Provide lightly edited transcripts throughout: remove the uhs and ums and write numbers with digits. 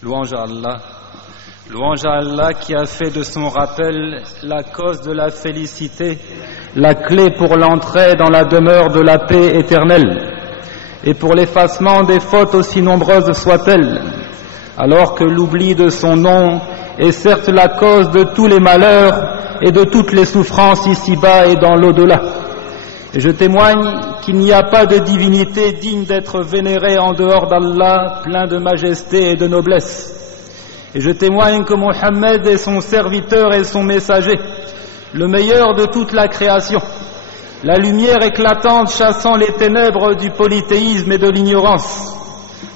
Louange à Allah. Louange à Allah qui a fait de son rappel la cause de la félicité, la clé pour l'entrée dans la demeure de la paix éternelle et pour l'effacement des fautes aussi nombreuses soient-elles, alors que l'oubli de son nom est certes la cause de tous les malheurs et de toutes les souffrances ici-bas et dans l'au-delà. Et je témoigne qu'il n'y a pas de divinité digne d'être vénérée en dehors d'Allah, plein de majesté et de noblesse. Et je témoigne que Mohammed est son serviteur et son messager, le meilleur de toute la création, la lumière éclatante chassant les ténèbres du polythéisme et de l'ignorance.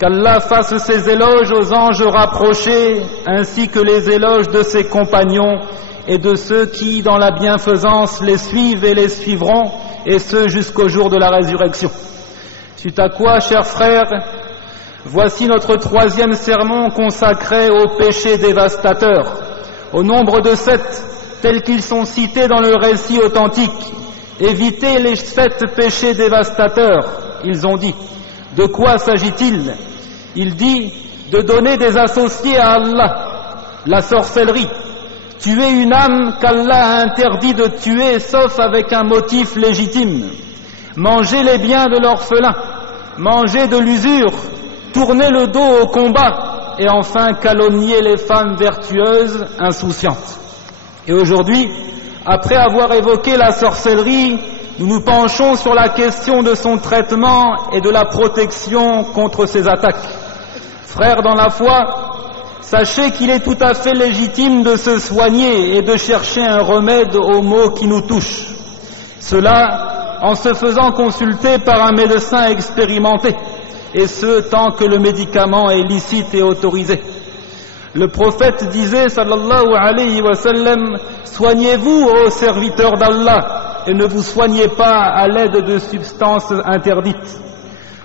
Qu'Allah fasse ses éloges aux anges rapprochés, ainsi que les éloges de ses compagnons et de ceux qui, dans la bienfaisance, les suivent et les suivront, et ce jusqu'au jour de la résurrection. Suite à quoi, chers frères, voici notre troisième sermon consacré aux péchés dévastateurs, au nombre de 7, tels qu'ils sont cités dans le récit authentique. Évitez les 7 péchés dévastateurs, ils ont dit. De quoi s'agit-il? Il dit de donner des associés à Allah, la sorcellerie, tuer une âme qu'Allah a interdit de tuer sauf avec un motif légitime, manger les biens de l'orphelin, manger de l'usure, tourner le dos au combat et enfin calomnier les femmes vertueuses, insouciantes. Et aujourd'hui, après avoir évoqué la sorcellerie, nous nous penchons sur la question de son traitement et de la protection contre ses attaques. Frères dans la foi, sachez qu'il est tout à fait légitime de se soigner et de chercher un remède aux maux qui nous touchent. Cela en se faisant consulter par un médecin expérimenté, et ce tant que le médicament est licite et autorisé. Le prophète disait, sallallahu alayhi wa sallam, « Soignez-vous, ô serviteurs d'Allah, et ne vous soignez pas à l'aide de substances interdites. »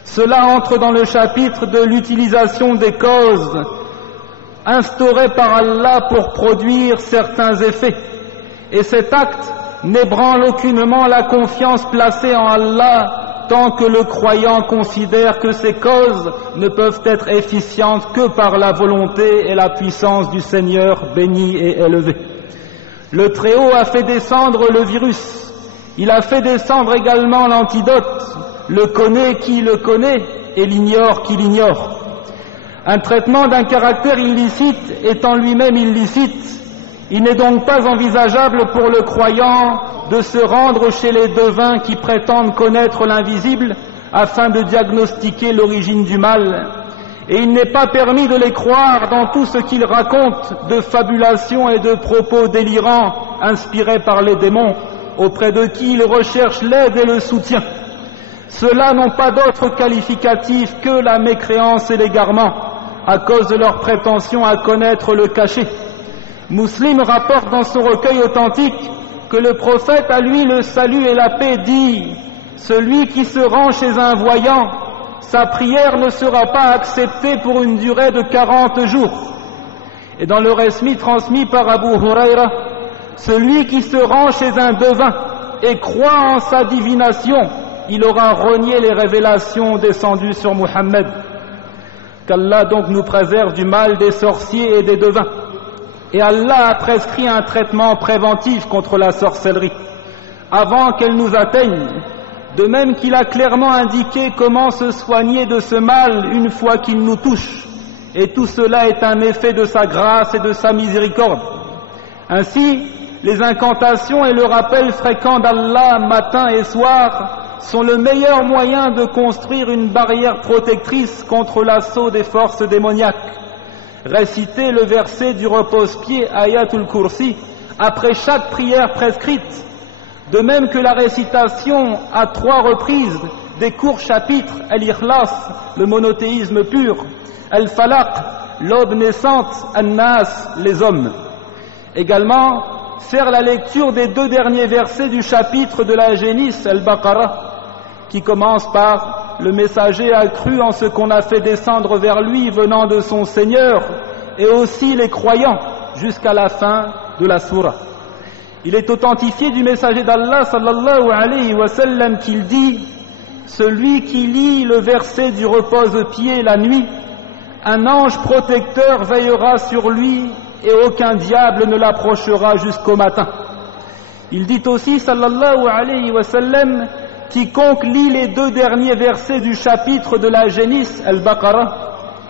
Cela entre dans le chapitre de l'utilisation des causes instaurées par Allah pour produire certains effets. Et cet acte n'ébranle aucunement la confiance placée en Allah tant que le croyant considère que ces causes ne peuvent être efficientes que par la volonté et la puissance du Seigneur béni et élevé. Le Très-Haut a fait descendre le virus, il a fait descendre également l'antidote, le connaît qui le connaît et l'ignore qui l'ignore. Un traitement d'un caractère illicite étant lui-même illicite, il n'est donc pas envisageable pour le croyant de se rendre chez les devins qui prétendent connaître l'invisible afin de diagnostiquer l'origine du mal. Et il n'est pas permis de les croire dans tout ce qu'ils racontent de fabulations et de propos délirants inspirés par les démons, auprès de qui ils recherchent l'aide et le soutien. Ceux-là n'ont pas d'autre qualificatif que la mécréance et l'égarement, à cause de leur prétention à connaître le cachet. Muslim rapporte dans son recueil authentique que le prophète, à lui le salut et la paix, dit « Celui qui se rend chez un voyant, sa prière ne sera pas acceptée pour une durée de 40 jours. » Et dans le récit transmis par Abu Huraira, « Celui qui se rend chez un devin et croit en sa divination, il aura renié les révélations descendues sur Muhammad. » Qu'Allah donc nous préserve du mal des sorciers et des devins. Et Allah a prescrit un traitement préventif contre la sorcellerie, avant qu'elle nous atteigne, de même qu'il a clairement indiqué comment se soigner de ce mal une fois qu'il nous touche, et tout cela est un effet de sa grâce et de sa miséricorde. Ainsi, les incantations et le rappel fréquent d'Allah matin et soir sont le meilleur moyen de construire une barrière protectrice contre l'assaut des forces démoniaques. Réciter le verset du repose-pied Ayatul Kursi après chaque prière prescrite, de même que la récitation à 3 reprises des courts chapitres Al-Ikhlas, le monothéisme pur, Al-Falaq, l'aube naissante, An-Nas, les hommes. Également, faire la lecture des 2 derniers versets du chapitre de la Génisse, Al-Baqarah, qui commence par « Le messager a cru en ce qu'on a fait descendre vers lui venant de son Seigneur, et aussi les croyants, jusqu'à la fin de la sourate. » Il est authentifié du messager d'Allah, sallallahu alayhi wa sallam, qu'il dit « Celui qui lit le verset du repose-pied la nuit, un ange protecteur veillera sur lui et aucun diable ne l'approchera jusqu'au matin. Il dit aussi, sallallahu alayhi wa sallam, quiconque lit les 2 derniers versets du chapitre de la génisse, Al-Baqarah,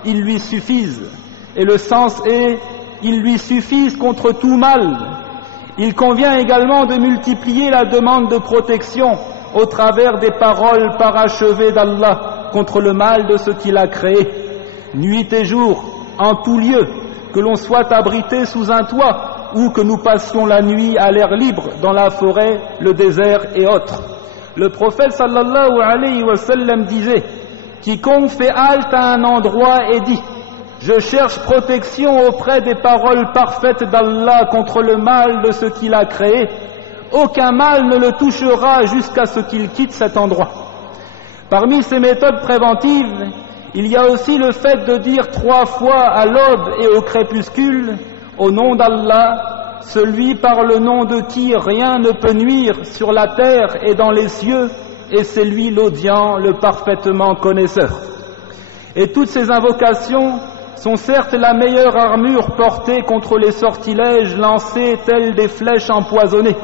ils lui suffisent. Et le sens est, ils lui suffisent contre tout mal. Il convient également de multiplier la demande de protection au travers des paroles parachevées d'Allah contre le mal de ce qu'il a créé. Nuit et jour, en tout lieu, que l'on soit abrité sous un toit ou que nous passions la nuit à l'air libre dans la forêt, le désert et autres. Le prophète sallallahu alayhi wa sallam disait, quiconque fait halte à un endroit et dit, je cherche protection auprès des paroles parfaites d'Allah contre le mal de ce qu'il a créé, aucun mal ne le touchera jusqu'à ce qu'il quitte cet endroit. Parmi ces méthodes préventives, il y a aussi le fait de dire 3 fois à l'aube et au crépuscule, au nom d'Allah, celui par le nom de qui rien ne peut nuire sur la terre et dans les cieux, et c'est lui l'audient, le parfaitement connaisseur. Et toutes ces invocations sont certes la meilleure armure portée contre les sortilèges lancés tels des flèches empoisonnées.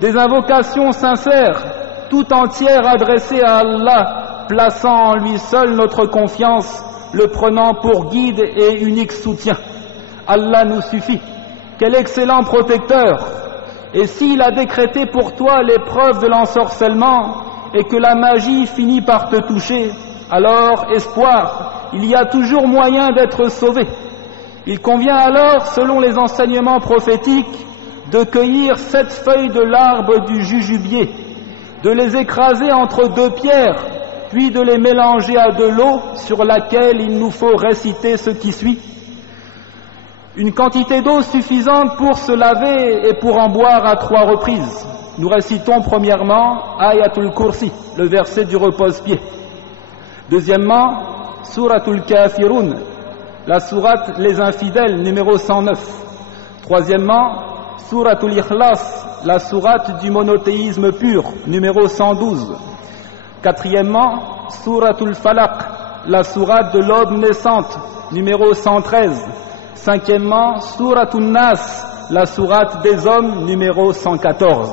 Des invocations sincères, tout entières adressées à Allah, plaçant en lui seul notre confiance, le prenant pour guide et unique soutien. Allah nous suffit. Quel excellent protecteur! Et s'il a décrété pour toi l'épreuve de l'ensorcellement et que la magie finit par te toucher, alors, espoir, il y a toujours moyen d'être sauvé. Il convient alors, selon les enseignements prophétiques, de cueillir 7 feuilles de l'arbre du jujubier, de les écraser entre 2 pierres, puis de les mélanger à de l'eau sur laquelle il nous faut réciter ce qui suit. Une quantité d'eau suffisante pour se laver et pour en boire à 3 reprises. Nous récitons premièrement Ayatul Kursi, le verset du repose-pied. Deuxièmement, Suratul Kafirun, la sourate Les Infidèles, numéro 109. Troisièmement, Suratul Ikhlas, la sourate du monothéisme pur, numéro 112. Quatrièmement, Suratul Falaq, la sourate de l'aube naissante, numéro 113. Cinquièmement, Suratul Nas, la sourate des hommes, numéro 114.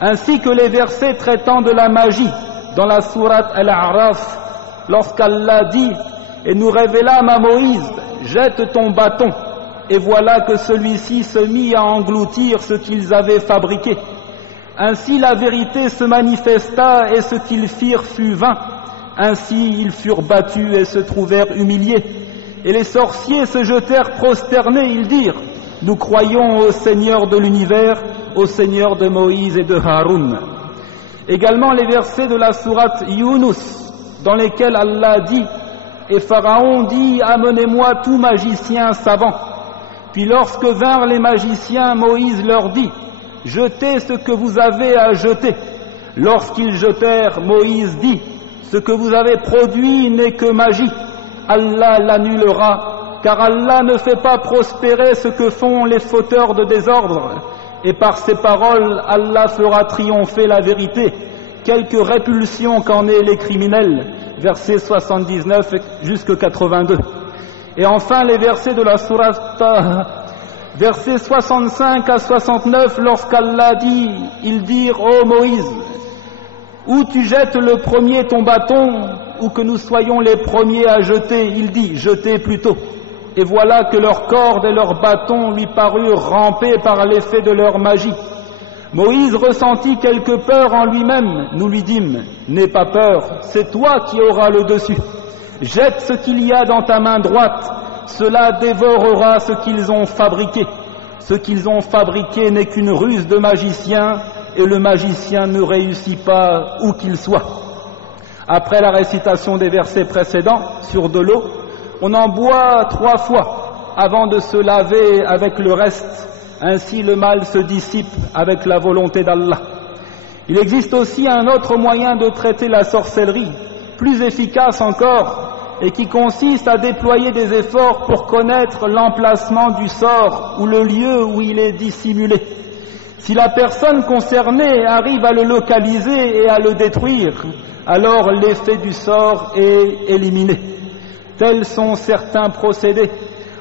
Ainsi que les versets traitant de la magie, dans la sourate Al-A'raf, lorsqu'Allah dit « Et nous révélâmes à Moïse, jette ton bâton » et voilà que celui-ci se mit à engloutir ce qu'ils avaient fabriqué. Ainsi la vérité se manifesta et ce qu'ils firent fut vain. Ainsi ils furent battus et se trouvèrent humiliés. Et les sorciers se jetèrent prosternés, ils dirent « Nous croyons au Seigneur de l'univers, au Seigneur de Moïse et de Haroun ». Également les versets de la sourate Yunus, dans lesquels Allah dit « Et Pharaon dit, amenez-moi tout magicien savant ». Puis lorsque vinrent les magiciens, Moïse leur dit « Jetez ce que vous avez à jeter ». Lorsqu'ils jetèrent, Moïse dit « Ce que vous avez produit n'est que magie. Allah l'annulera, car Allah ne fait pas prospérer ce que font les fauteurs de désordre. Et par ces paroles, Allah fera triompher la vérité, quelque répulsion qu'en aient les criminels. » Versets 79 jusqu'à 82. Et enfin les versets de la sourate versets 65 à 69, lorsqu'Allah dit, ils dirent, ô Moïse, ou tu jettes le premier ton bâton, ou que nous soyons les premiers à jeter, il dit, jetez plutôt. Et voilà que leurs cordes et leurs bâtons lui parurent ramper par l'effet de leur magie. Moïse ressentit quelque peur en lui-même, nous lui dîmes, n'aie pas peur, c'est toi qui auras le dessus. Jette ce qu'il y a dans ta main droite, cela dévorera ce qu'ils ont fabriqué. Ce qu'ils ont fabriqué n'est qu'une ruse de magicien, et le magicien ne réussit pas où qu'il soit. Après la récitation des versets précédents sur de l'eau, on en boit 3 fois avant de se laver avec le reste. Ainsi le mal se dissipe avec la volonté d'Allah. Il existe aussi un autre moyen de traiter la sorcellerie, plus efficace encore, et qui consiste à déployer des efforts pour connaître l'emplacement du sort ou le lieu où il est dissimulé. Si la personne concernée arrive à le localiser et à le détruire, alors l'effet du sort est éliminé. Tels sont certains procédés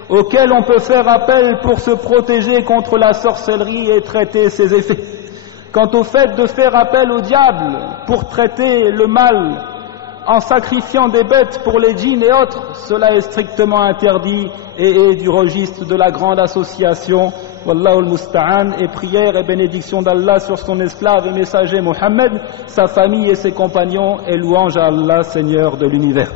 auxquels on peut faire appel pour se protéger contre la sorcellerie et traiter ses effets. Quant au fait de faire appel au diable pour traiter le mal en sacrifiant des bêtes pour les djinns et autres, cela est strictement interdit et est du registre de la grande association. Wallahu al-musta'an, et prière et bénédiction d'Allah sur son esclave et messager Mohammed, sa famille et ses compagnons, et louange à Allah, Seigneur de l'univers.